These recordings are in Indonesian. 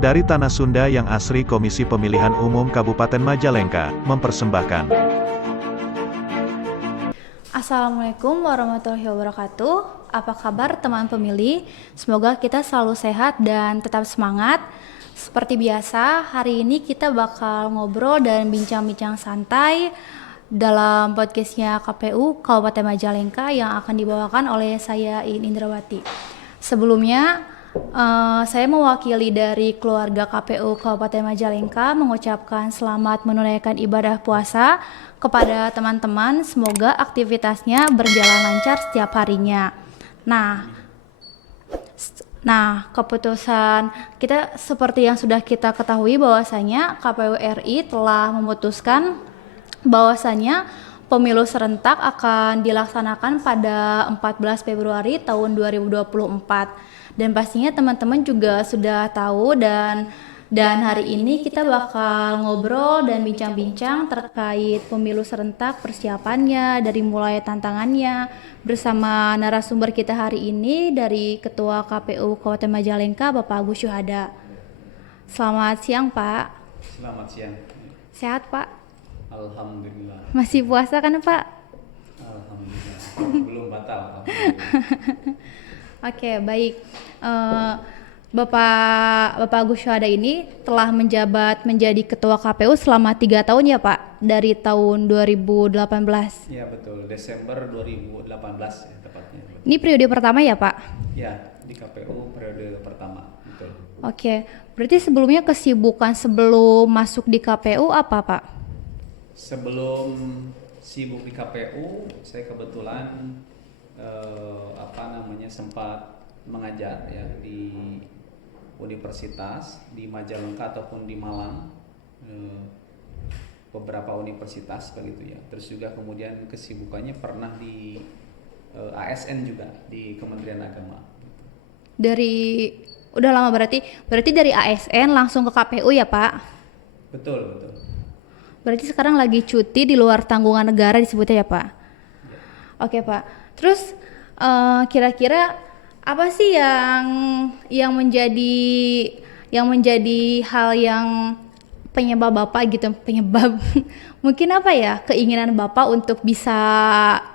Dari Tanah Sunda yang asri, Komisi Pemilihan Umum Kabupaten Majalengka mempersembahkan. Assalamualaikum warahmatullahi wabarakatuh. Apa kabar teman pemilih? Semoga kita selalu sehat dan tetap semangat. Seperti biasa, hari ini kita bakal ngobrol dan bincang-bincang santai dalam podcastnya KPU Kabupaten Majalengka yang akan dibawakan oleh saya Iin Indrawati. Sebelumnya, saya mewakili dari keluarga KPU Kabupaten Majalengka mengucapkan selamat menunaikan ibadah puasa kepada teman-teman. Semoga aktivitasnya berjalan lancar setiap harinya. Nah, keputusan kita seperti yang sudah kita ketahui bahwasanya KPU RI telah memutuskan bahwasanya pemilu serentak akan dilaksanakan pada 14 Februari tahun 2024. Dan pastinya teman-teman juga sudah tahu dan hari ini kita bakal ngobrol dan bincang-bincang terkait pemilu serentak, persiapannya, dari mulai tantangannya bersama narasumber kita hari ini dari Ketua KPU Kabupaten Majalengka, Bapak Agus Syuhada. Selamat siang, Pak. Selamat siang. Sehat, Pak? Alhamdulillah. Masih puasa kan, Pak? Alhamdulillah. Belum batal. Alhamdulillah. Oke, baik. Bapak Agus Syuhada ini telah menjabat menjadi Ketua KPU selama 3 tahun ya Pak, dari tahun 2018. Ya betul, Desember 2018 ya tepatnya. Ini periode pertama ya Pak? Ya, di KPU periode pertama, betul. Oke, berarti sebelumnya kesibukan sebelum masuk di KPU apa Pak? Sebelum sibuk di KPU, saya kebetulan sempat mengajar ya di universitas di Majalengka ataupun di Malang, beberapa universitas begitu ya. Terus juga kemudian kesibukannya pernah di ASN juga di Kementerian Agama. Udah lama berarti dari ASN langsung ke KPU ya Pak? Betul. Berarti sekarang lagi cuti di luar tanggungan negara disebutnya ya Pak? Ya. Oke Pak. Terus kira-kira apa sih yang menjadi hal yang penyebab Bapak gitu, mungkin apa ya, keinginan Bapak untuk bisa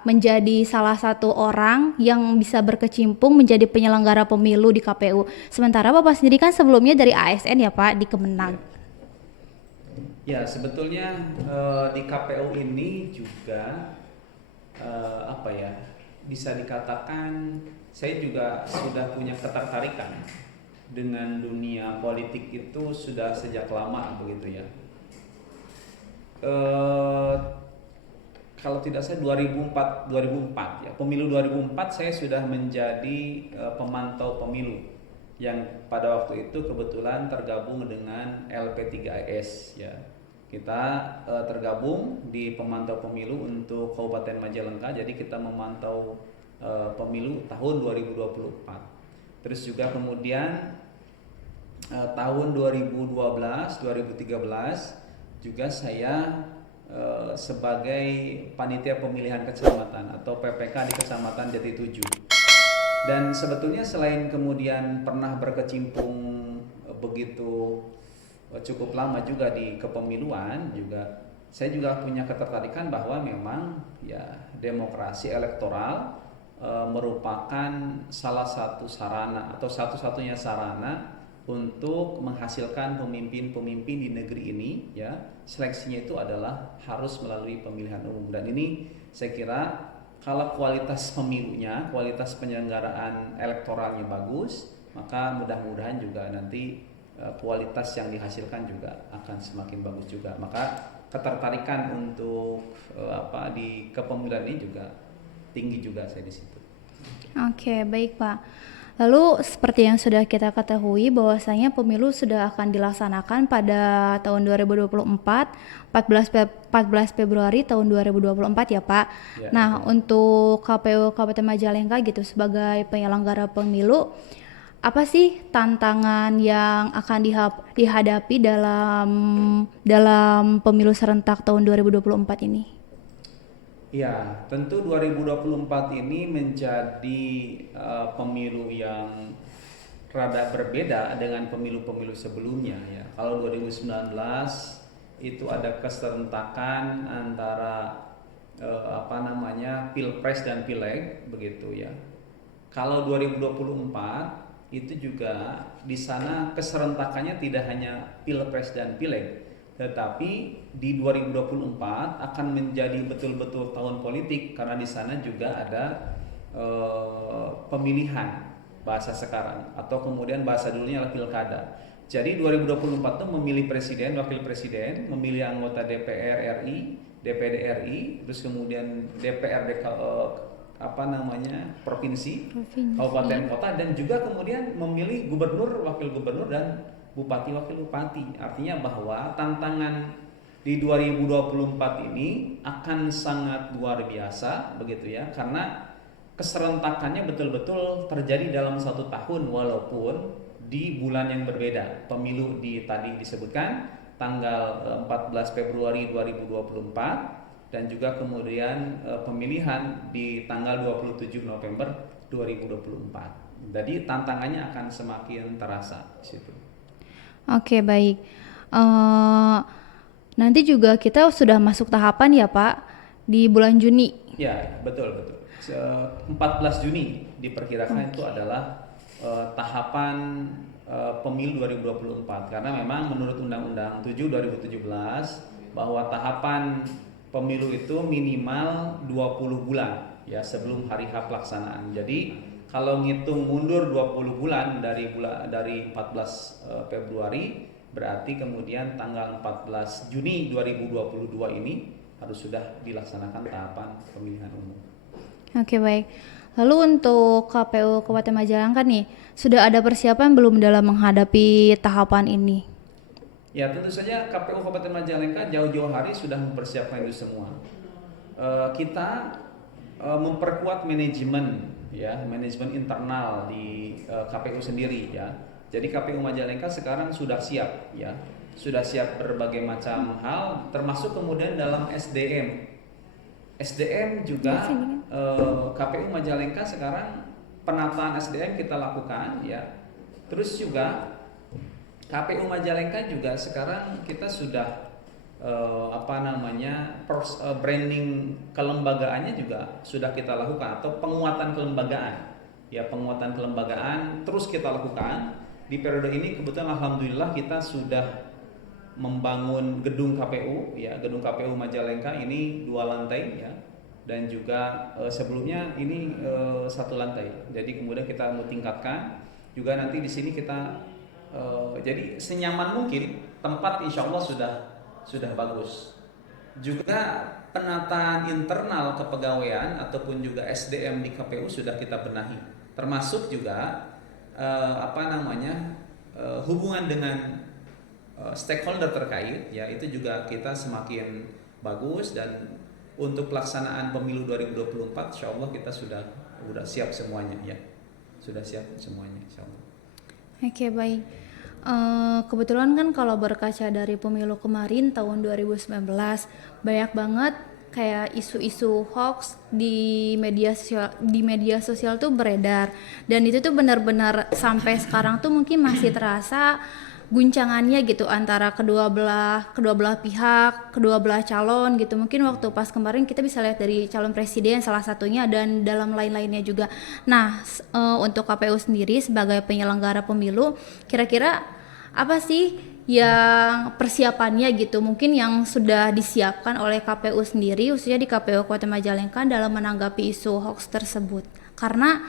menjadi salah satu orang yang bisa berkecimpung menjadi penyelenggara pemilu di KPU. Sementara Bapak sendiri kan sebelumnya dari ASN ya Pak, di Kemenang. Ya, sebetulnya di KPU ini juga bisa dikatakan saya juga sudah punya ketertarikan dengan dunia politik itu sudah sejak lama begitu ya. Kalau tidak salah 2004 ya, pemilu 2004 saya sudah menjadi pemantau pemilu yang pada waktu itu kebetulan tergabung dengan LP3S ya. Kita tergabung di pemantau pemilu untuk Kabupaten Majalengka, jadi kita memantau pemilu tahun 2024. Terus juga kemudian tahun 2012, 2013 juga saya sebagai panitia pemilihan kecamatan atau PPK di Kecamatan Jati 7. Dan sebetulnya selain kemudian pernah berkecimpung begitu cukup lama juga di kepemiluan, juga saya juga punya ketertarikan bahwa memang ya demokrasi elektoral merupakan salah satu sarana atau satu-satunya sarana untuk menghasilkan pemimpin-pemimpin di negeri ini ya. Seleksinya itu adalah harus melalui pemilihan umum, dan ini saya kira kalau kualitas pemilunya, kualitas penyelenggaraan elektoralnya bagus, maka mudah-mudahan juga nanti kualitas yang dihasilkan juga akan semakin bagus juga. Maka ketertarikan untuk di kepemiluan ini juga tinggi juga saya di situ. Oke, baik Pak. Lalu seperti yang sudah kita ketahui bahwasanya pemilu sudah akan dilaksanakan pada tahun 2024, 14 Februari tahun 2024 ya Pak. Ya, nah, betul. Untuk KPU Kabupaten Majalengka gitu sebagai penyelenggara pemilu, apa sih tantangan yang akan dihadapi dalam pemilu serentak tahun 2024 ini? Ya, tentu 2024 ini menjadi pemilu yang rada berbeda dengan pemilu-pemilu sebelumnya ya. Kalau 2019 itu ada keserentakan antara Pilpres dan Pileg begitu ya. Kalau 2024 itu juga di sana keserentakannya tidak hanya Pilpres dan Pileg, tetapi di 2024 akan menjadi betul-betul tahun politik karena di sana juga ada pemilihan bahasa sekarang atau kemudian bahasa dulunya adalah pilkada. Jadi 2024 itu memilih presiden, wakil presiden, memilih anggota DPR RI, DPD RI, terus kemudian DPRD provinsi, kabupaten kota, dan juga kemudian memilih gubernur, wakil gubernur, dan bupati, wakil bupati. Artinya bahwa tantangan di 2024 ini akan sangat luar biasa begitu ya, karena keserentakannya betul-betul terjadi dalam satu tahun walaupun di bulan yang berbeda. Pemilu tadi disebutkan tanggal 14 Februari 2024 dan juga kemudian pemilihan di tanggal 27 November 2024. Jadi tantangannya akan semakin terasa di situ. Oke, baik. Nanti juga kita sudah masuk tahapan ya Pak di bulan Juni. Ya, betul. 14 Juni diperkirakan itu adalah tahapan pemilu 2024 karena memang menurut Undang-Undang 7 2017 bahwa tahapan pemilu itu minimal 20 bulan ya sebelum hari H pelaksanaan. Jadi kalau ngitung mundur 20 bulan dari 14 Februari berarti kemudian tanggal 14 Juni 2022 ini harus sudah dilaksanakan tahapan pemilihan umum. Oke, baik. Lalu untuk KPU Kabupaten Majalengka nih, sudah ada persiapan belum dalam menghadapi tahapan ini? Ya, tentu saja KPU Kabupaten Majalengka jauh-jauh hari sudah mempersiapkan itu semua. Kita memperkuat manajemen internal di KPU sendiri ya. Jadi KPU Majalengka sekarang sudah siap ya. Sudah siap berbagai macam hal termasuk kemudian dalam SDM juga KPU Majalengka sekarang penataan SDM kita lakukan ya. Terus juga KPU Majalengka juga sekarang kita sudah branding kelembagaannya juga sudah kita lakukan atau penguatan kelembagaan. Ya, penguatan kelembagaan terus kita lakukan. Di periode ini kebetulan alhamdulillah kita sudah membangun gedung KPU ya, gedung KPU Majalengka ini 2 lantai ya, dan juga sebelumnya ini 1 lantai. Jadi kemudian kita mau tingkatkan juga nanti di sini kita jadi senyaman mungkin tempat insya Allah sudah bagus. Juga penataan internal kepegawaian ataupun juga SDM di KPU sudah kita benahi, termasuk juga hubungan dengan stakeholder terkait ya, itu juga kita semakin bagus. Dan untuk pelaksanaan pemilu 2024 insya Allah kita sudah siap semuanya ya, sudah siap semuanya insya Allah. Oke, baik. Kebetulan kan kalau berkaca dari pemilu kemarin tahun 2019 banyak banget kayak isu-isu hoax di media sosial tuh beredar, dan itu tuh benar-benar sampai sekarang tuh mungkin masih terasa guncangannya gitu antara kedua belah pihak, kedua belah calon gitu. Mungkin waktu pas kemarin kita bisa lihat dari calon presiden salah satunya dan dalam lain-lainnya juga. Nah, untuk KPU sendiri sebagai penyelenggara pemilu, kira-kira apa sih yang persiapannya gitu mungkin yang sudah disiapkan oleh KPU sendiri khususnya di KPU Kabupaten Majalengka dalam menanggapi isu hoax tersebut? Karena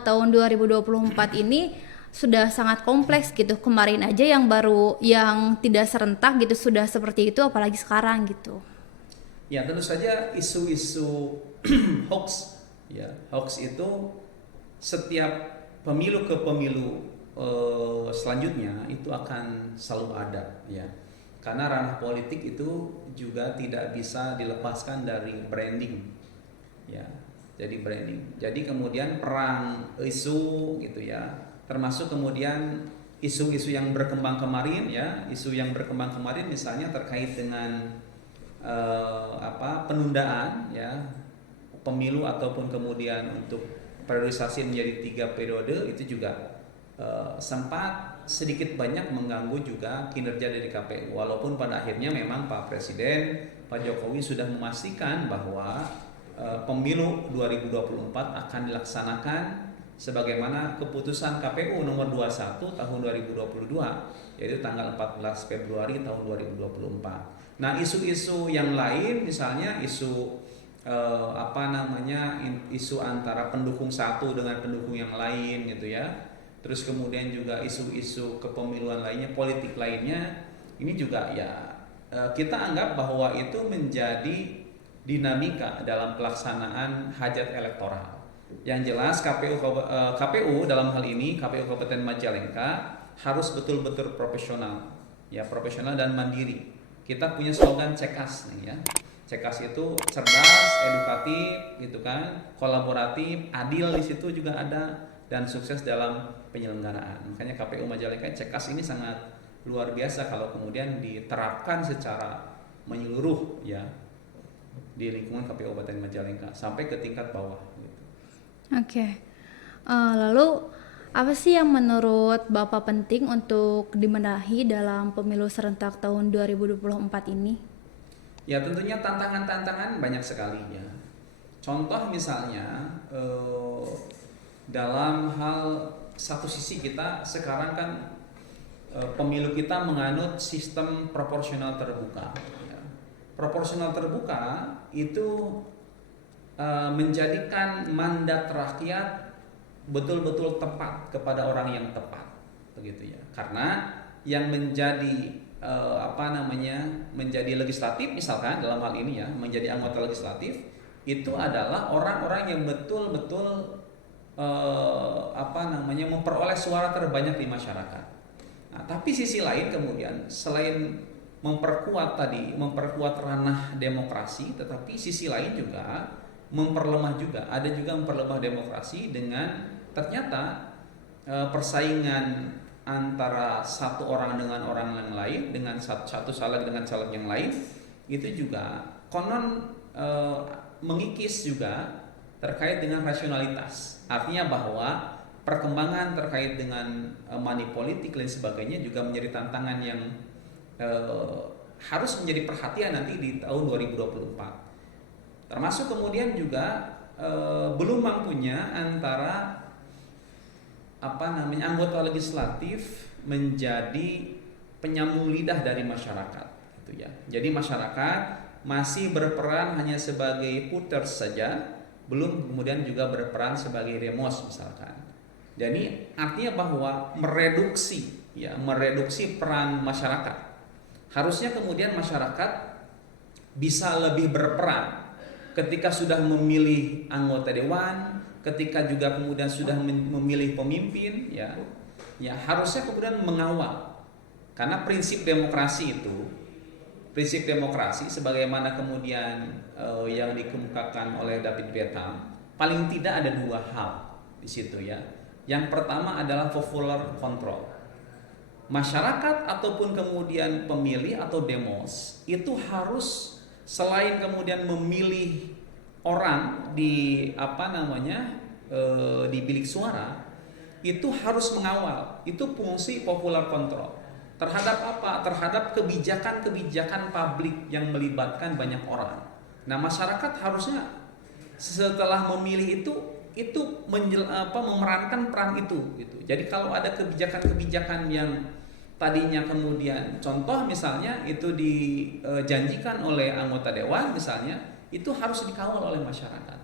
tahun 2024 ini sudah sangat kompleks gitu. Kemarin aja yang tidak serentak gitu sudah seperti itu, apalagi sekarang gitu. Ya, tentu saja isu-isu hoax ya, hoax itu setiap pemilu ke pemilu selanjutnya itu akan selalu ada ya. Karena ranah politik itu juga tidak bisa dilepaskan dari branding ya. Jadi branding. Jadi kemudian perang isu gitu ya. Termasuk kemudian isu-isu yang berkembang kemarin ya, isu yang berkembang kemarin misalnya terkait dengan penundaan ya pemilu ataupun kemudian untuk periodisasi menjadi 3 periode, itu juga sempat sedikit banyak mengganggu juga kinerja dari KPU, walaupun pada akhirnya memang Pak Presiden, Pak Jokowi sudah memastikan bahwa pemilu 2024 akan dilaksanakan sebagaimana keputusan KPU nomor 21 tahun 2022, yaitu tanggal 14 Februari tahun 2024. Nah, isu-isu yang lain misalnya isu isu antara pendukung satu dengan pendukung yang lain gitu ya. Terus kemudian juga isu-isu kepemiluan lainnya, politik lainnya, ini juga ya kita anggap bahwa itu menjadi dinamika dalam pelaksanaan hajat elektoral. Yang jelas KPU dalam hal ini KPU Kabupaten Majalengka harus betul-betul profesional, ya profesional dan mandiri. Kita punya slogan CEKAS nih ya. CEKAS itu cerdas, edukatif, gitu kan, kolaboratif, adil di situ juga ada, dan sukses dalam penyelenggaraan. Makanya KPU Majalengka CEKAS ini sangat luar biasa kalau kemudian diterapkan secara menyeluruh ya di lingkungan KPU Kabupaten Majalengka sampai ke tingkat bawah. Gitu. Oke. Lalu apa sih yang menurut Bapak penting untuk dibenahi dalam pemilu serentak tahun 2024 ini? Ya tentunya tantangan-tantangan banyak sekali ya. Contoh misalnya dalam hal satu sisi kita sekarang kan pemilu kita menganut sistem proporsional terbuka. Ya. Proporsional terbuka itu menjadikan mandat rakyat betul-betul tepat kepada orang yang tepat, begitu ya. Karena yang menjadi menjadi legislatif misalkan dalam hal ini ya, menjadi anggota legislatif itu adalah orang-orang yang betul-betul memperoleh suara terbanyak di masyarakat. Nah, tapi sisi lain kemudian selain memperkuat ranah demokrasi, tetapi sisi lain juga memperlemah juga. Ada juga memperlemah demokrasi dengan ternyata persaingan antara satu orang dengan orang yang lain, dengan satu caleg dengan caleg yang lain, itu juga konon mengikis juga terkait dengan rasionalitas. Artinya bahwa perkembangan terkait dengan money politik dan sebagainya juga menjadi tantangan yang harus menjadi perhatian nanti di tahun 2024. Termasuk kemudian juga belum mampunya antara anggota legislatif menjadi penyambung lidah dari masyarakat, gitu ya. Jadi masyarakat masih berperan hanya sebagai putters saja, belum kemudian juga berperan sebagai demos misalkan. Jadi artinya bahwa mereduksi peran masyarakat. Harusnya kemudian masyarakat bisa lebih berperan ketika sudah memilih anggota dewan, ketika juga kemudian sudah memilih pemimpin, ya harusnya kemudian mengawal. Karena prinsip demokrasi sebagaimana kemudian yang dikemukakan oleh David Beckham, paling tidak ada dua hal di situ ya. Yang pertama adalah popular control. Masyarakat ataupun kemudian pemilih atau demos itu harus selain kemudian memilih orang di di bilik suara, itu harus mengawal. Itu fungsi popular control. Terhadap apa? Terhadap kebijakan-kebijakan publik yang melibatkan banyak orang. Nah, masyarakat harusnya setelah memilih itu memerankan peran itu gitu. Jadi kalau ada kebijakan-kebijakan yang tadinya kemudian contoh misalnya itu dijanjikan oleh anggota dewan misalnya, itu harus dikawal oleh masyarakat.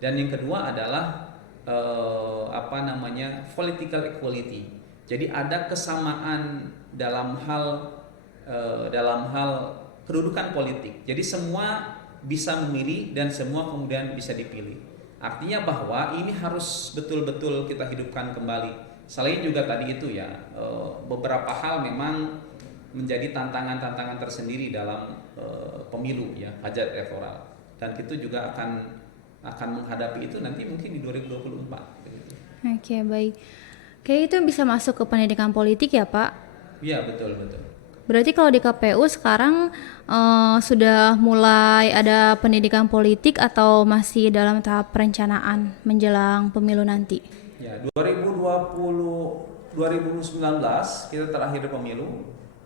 Dan yang kedua adalah political equality. Jadi ada kesamaan dalam hal kedudukan politik. Jadi semua bisa memilih dan semua kemudian bisa dipilih. Artinya bahwa ini harus betul-betul kita hidupkan kembali. Selain juga tadi itu ya, beberapa hal memang menjadi tantangan-tantangan tersendiri dalam pemilu ya, hajat elektoral. Dan itu juga akan menghadapi itu nanti mungkin di 2024. Oke, baik. Kayak itu bisa masuk ke pendidikan politik ya, Pak? Iya, betul. Berarti kalau di KPU sekarang sudah mulai ada pendidikan politik atau masih dalam tahap perencanaan menjelang pemilu nanti? Ya, 2024 2019 kita terakhir pemilu,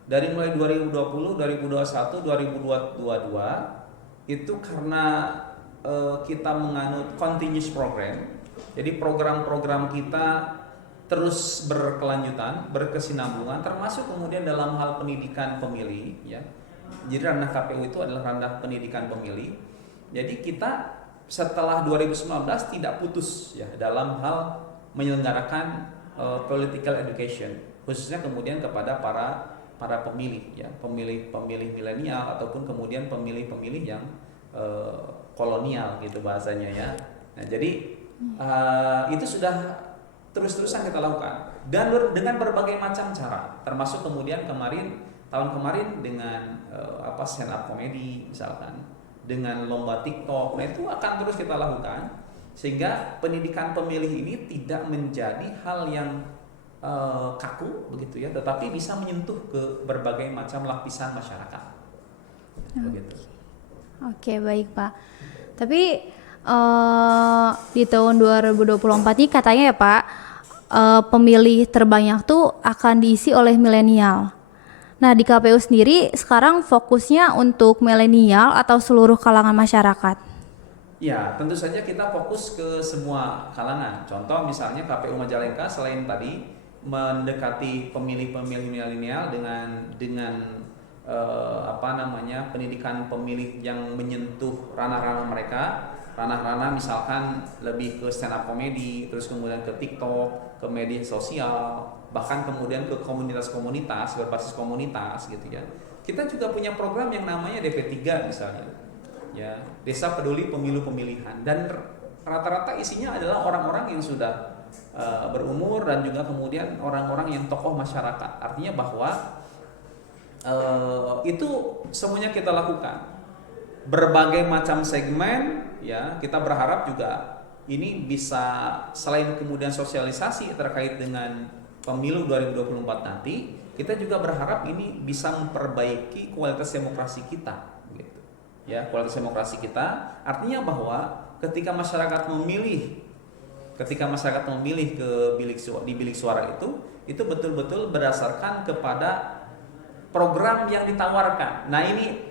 dari mulai 2020, 2021, 2022 itu karena kita menganut continuous program. Jadi program-program kita terus berkelanjutan, berkesinambungan, termasuk kemudian dalam hal pendidikan pemilih, ya. Jadi ranah KPU itu adalah ranah pendidikan pemilih. Jadi kita setelah 2019 tidak putus ya dalam hal menyelenggarakan political education, khususnya kemudian kepada para pemilih, ya, pemilih milenial ataupun kemudian pemilih-pemilih yang kolonial gitu bahasanya, ya. Nah, jadi itu sudah terus-terusan kita lakukan dan dengan berbagai macam cara, termasuk kemudian tahun kemarin dengan stand up comedy misalkan, dengan lomba TikTok. Nah, itu akan terus kita lakukan sehingga pendidikan pemilih ini tidak menjadi hal yang kaku begitu ya, tetapi bisa menyentuh ke berbagai macam lapisan masyarakat. Begitu. Oke, baik Pak. Tapi di tahun 2024 ini katanya ya Pak, pemilih terbanyak tuh akan diisi oleh milenial. Nah, di KPU sendiri sekarang fokusnya untuk milenial atau seluruh kalangan masyarakat? Ya, tentu saja kita fokus ke semua kalangan. Contoh misalnya KPU Majalengka selain tadi mendekati pemilih-pemilih milenial dengan pendidikan pemilih yang menyentuh ranah-ranah mereka, ranah-ranah misalkan lebih ke stand up comedy, terus kemudian ke TikTok, ke media sosial, bahkan kemudian ke komunitas-komunitas, berbasis komunitas gitu ya. Kita juga punya program yang namanya DP3 misalnya, ya, Desa Peduli Pemilu Pemilihan, dan rata-rata isinya adalah orang-orang yang sudah berumur dan juga kemudian orang-orang yang tokoh masyarakat. Artinya bahwa itu semuanya kita lakukan, berbagai macam segmen, ya. Kita berharap juga ini bisa selain kemudian sosialisasi terkait dengan pemilu 2024 nanti, kita juga berharap ini bisa memperbaiki kualitas demokrasi kita, gitu. Ya, kualitas demokrasi kita artinya bahwa ketika masyarakat memilih di bilik suara itu betul-betul berdasarkan kepada program yang ditawarkan. Nah, ini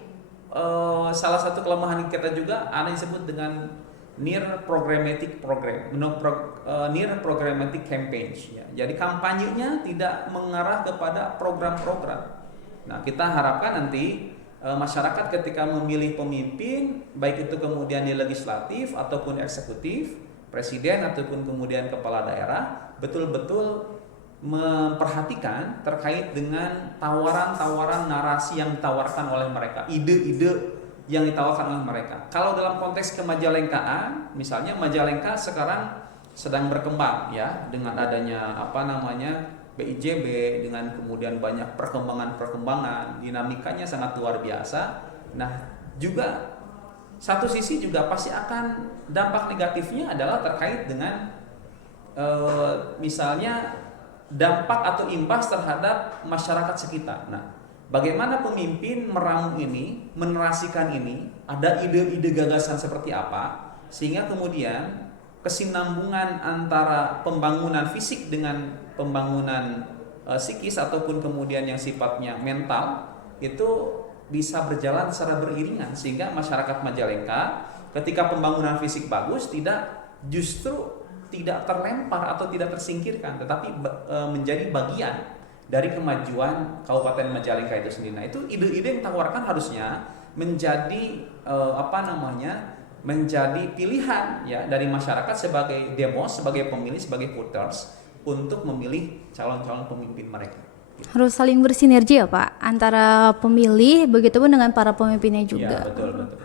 salah satu kelemahan kita juga ada yang disebut dengan near programmatic campaigns, ya. Jadi kampanyenya tidak mengarah kepada program-program. Nah, kita harapkan nanti masyarakat ketika memilih pemimpin, baik itu kemudian di legislatif ataupun eksekutif, presiden ataupun kemudian kepala daerah, betul-betul memperhatikan terkait dengan tawaran-tawaran narasi yang ditawarkan oleh mereka, ide-ide yang ditawarkan oleh mereka. Kalau dalam konteks kemajalengkaan, misalnya Majalengka sekarang sedang berkembang, ya, dengan adanya BIJB, dengan kemudian banyak perkembangan, dinamikanya sangat luar biasa. Nah, juga satu sisi juga pasti akan dampak negatifnya adalah terkait dengan misalnya dampak atau imbas terhadap masyarakat sekitar. Nah, bagaimana pemimpin meramu ini, menerasikan ini, ada ide-ide gagasan seperti apa, sehingga kemudian kesinambungan antara pembangunan fisik dengan pembangunan psikis ataupun kemudian yang sifatnya mental itu bisa berjalan secara beriringan, sehingga masyarakat Majalengka ketika pembangunan fisik bagus justru tidak terlempar atau tidak tersingkirkan, tetapi menjadi bagian dari kemajuan Kabupaten Majalengka itu sendiri. Nah, itu ide-ide yang ditawarkan harusnya menjadi menjadi pilihan, ya, dari masyarakat sebagai demos, sebagai pemilih, sebagai voters untuk memilih calon-calon pemimpin mereka. Harus saling bersinergi ya Pak, antara pemilih begitupun dengan para pemimpinnya juga. Ya, betul.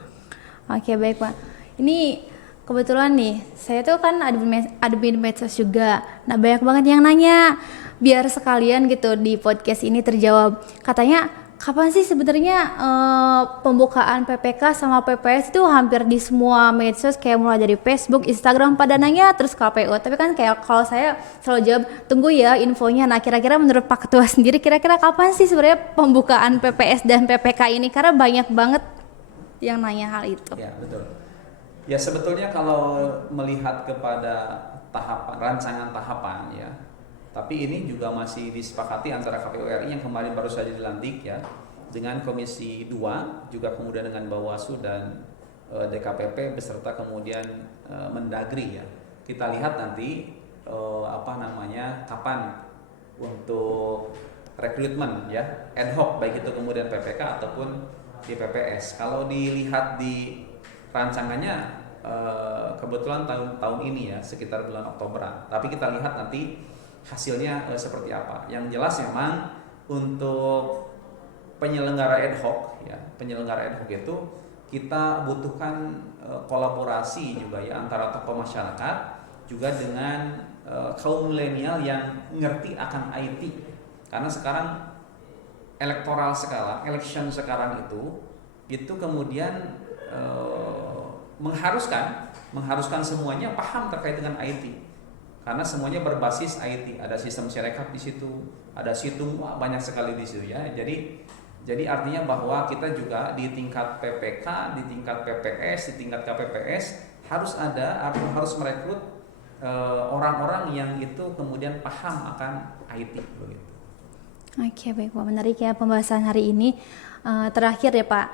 Oke, baik Pak. Ini kebetulan nih, saya tuh kan admin medsos juga. Nah, banyak banget yang nanya, biar sekalian gitu di podcast ini terjawab. Katanya, kapan sih sebenarnya pembukaan PPK sama PPS itu hampir di semua medsos, kayak mulai dari Facebook, Instagram pada nanya terus KPU. Tapi kan kayak kalau saya selalu jawab, tunggu ya infonya. Nah, kira-kira menurut Pak Ketua sendiri, kira-kira kapan sih sebenarnya pembukaan PPS dan PPK ini? Karena banyak banget yang nanya hal itu. Ya, betul. Ya, sebetulnya kalau melihat kepada rancangan tahapan, ya, Tapi ini juga masih disepakati antara KPU RI yang kemarin baru saja dilantik ya, dengan Komisi 2, juga kemudian dengan Bawaslu dan DKPP beserta kemudian Mendagri ya. Kita lihat nanti kapan untuk rekrutmen ya ad hoc, baik itu kemudian PPK ataupun di PPS. Kalau dilihat di rancangannya kebetulan tahun ini ya, sekitar bulan Oktoberan. Tapi kita lihat nanti hasilnya seperti apa. Yang jelas memang untuk penyelenggara ad hoc ya, penyelenggara ad hoc itu kita butuhkan kolaborasi juga ya antara tokoh masyarakat juga dengan kaum milenial yang ngerti akan IT. Karena sekarang election sekarang itu kemudian mengharuskan semuanya paham terkait dengan IT. Karena semuanya berbasis IT, ada sistem Sirekap di situ, ada situng, banyak sekali di situ ya. Jadi artinya bahwa kita juga di tingkat PPK, di tingkat PPS, di tingkat KPPS harus merekrut orang-orang yang itu kemudian paham akan IT begitu. Oke, baik Pak, menarik ya pembahasan hari ini. Terakhir ya Pak,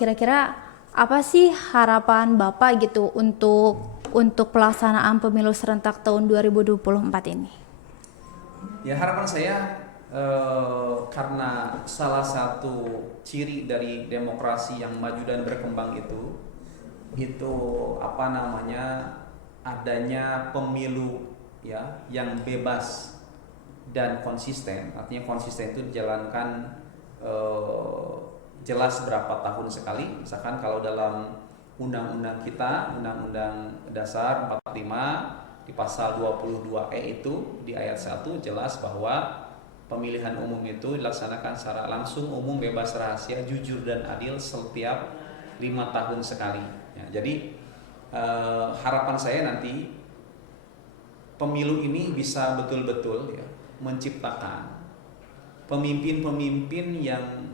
kira-kira apa sih harapan Bapak gitu untuk pelaksanaan pemilu serentak tahun 2024 ini? Ya, harapan saya karena salah satu ciri dari demokrasi yang maju dan berkembang itu adanya pemilu ya yang bebas dan konsisten. Artinya konsisten itu dijalankan jelas berapa tahun sekali. Misalkan kalau dalam undang-undang kita, Undang-Undang Dasar 45 di pasal 22E itu di ayat 1 jelas bahwa pemilihan umum itu dilaksanakan secara langsung, umum, bebas, rahasia, jujur dan adil setiap 5 tahun sekali. Ya, jadi harapan saya nanti pemilu ini bisa betul-betul ya menciptakan pemimpin-pemimpin yang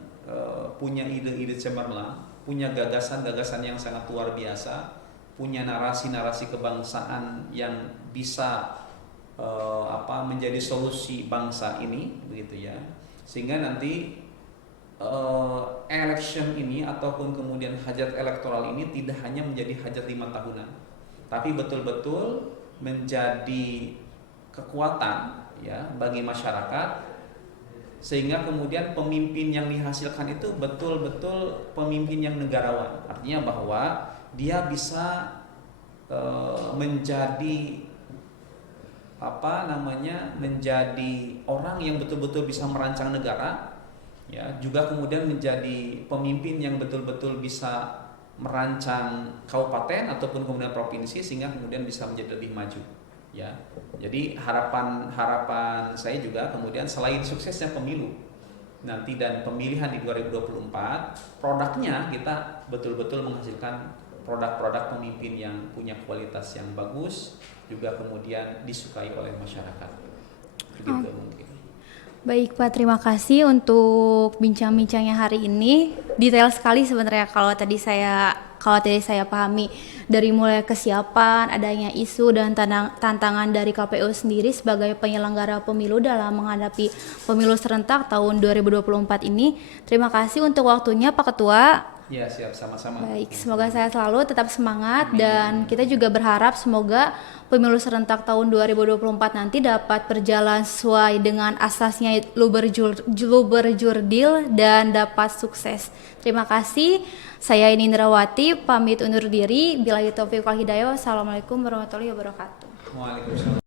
punya ide-ide cemerlang, punya gagasan-gagasan yang sangat luar biasa, punya narasi-narasi kebangsaan yang bisa menjadi solusi bangsa ini begitu ya. Sehingga nanti election ini ataupun kemudian hajat elektoral ini tidak hanya menjadi hajat 5 tahunan, tapi betul-betul menjadi kekuatan ya bagi masyarakat, sehingga kemudian pemimpin yang dihasilkan itu betul-betul pemimpin yang negarawan. Artinya bahwa dia bisa menjadi menjadi orang yang betul-betul bisa merancang negara ya, juga kemudian menjadi pemimpin yang betul-betul bisa merancang kabupaten ataupun kemudian provinsi, sehingga kemudian bisa menjadi lebih maju ya. Jadi harapan saya juga kemudian selain suksesnya pemilu nanti dan pemilihan di 2024, produknya kita betul-betul menghasilkan produk-produk pemimpin yang punya kualitas yang bagus, juga kemudian disukai oleh masyarakat. Begitu mungkin. Baik Pak, terima kasih untuk bincang-bincangnya hari ini. Detail sekali sebenarnya kalau tadi saya pahami, dari mulai kesiapan, adanya isu dan tantangan dari KPU sendiri sebagai penyelenggara pemilu dalam menghadapi pemilu serentak tahun 2024 ini. Terima kasih untuk waktunya Pak Ketua. Ya, siap, sama-sama. Baik, semoga saya selalu tetap semangat. Amin. Dan kita juga berharap semoga pemilu serentak tahun 2024 nanti dapat berjalan sesuai dengan asasnya luber jurdil dan dapat sukses. Terima kasih. Saya Nindrawati pamit undur diri. Billahi taufiq wal hidayah. Wassalamualaikum warahmatullahi wabarakatuh. Waalaikumsalam.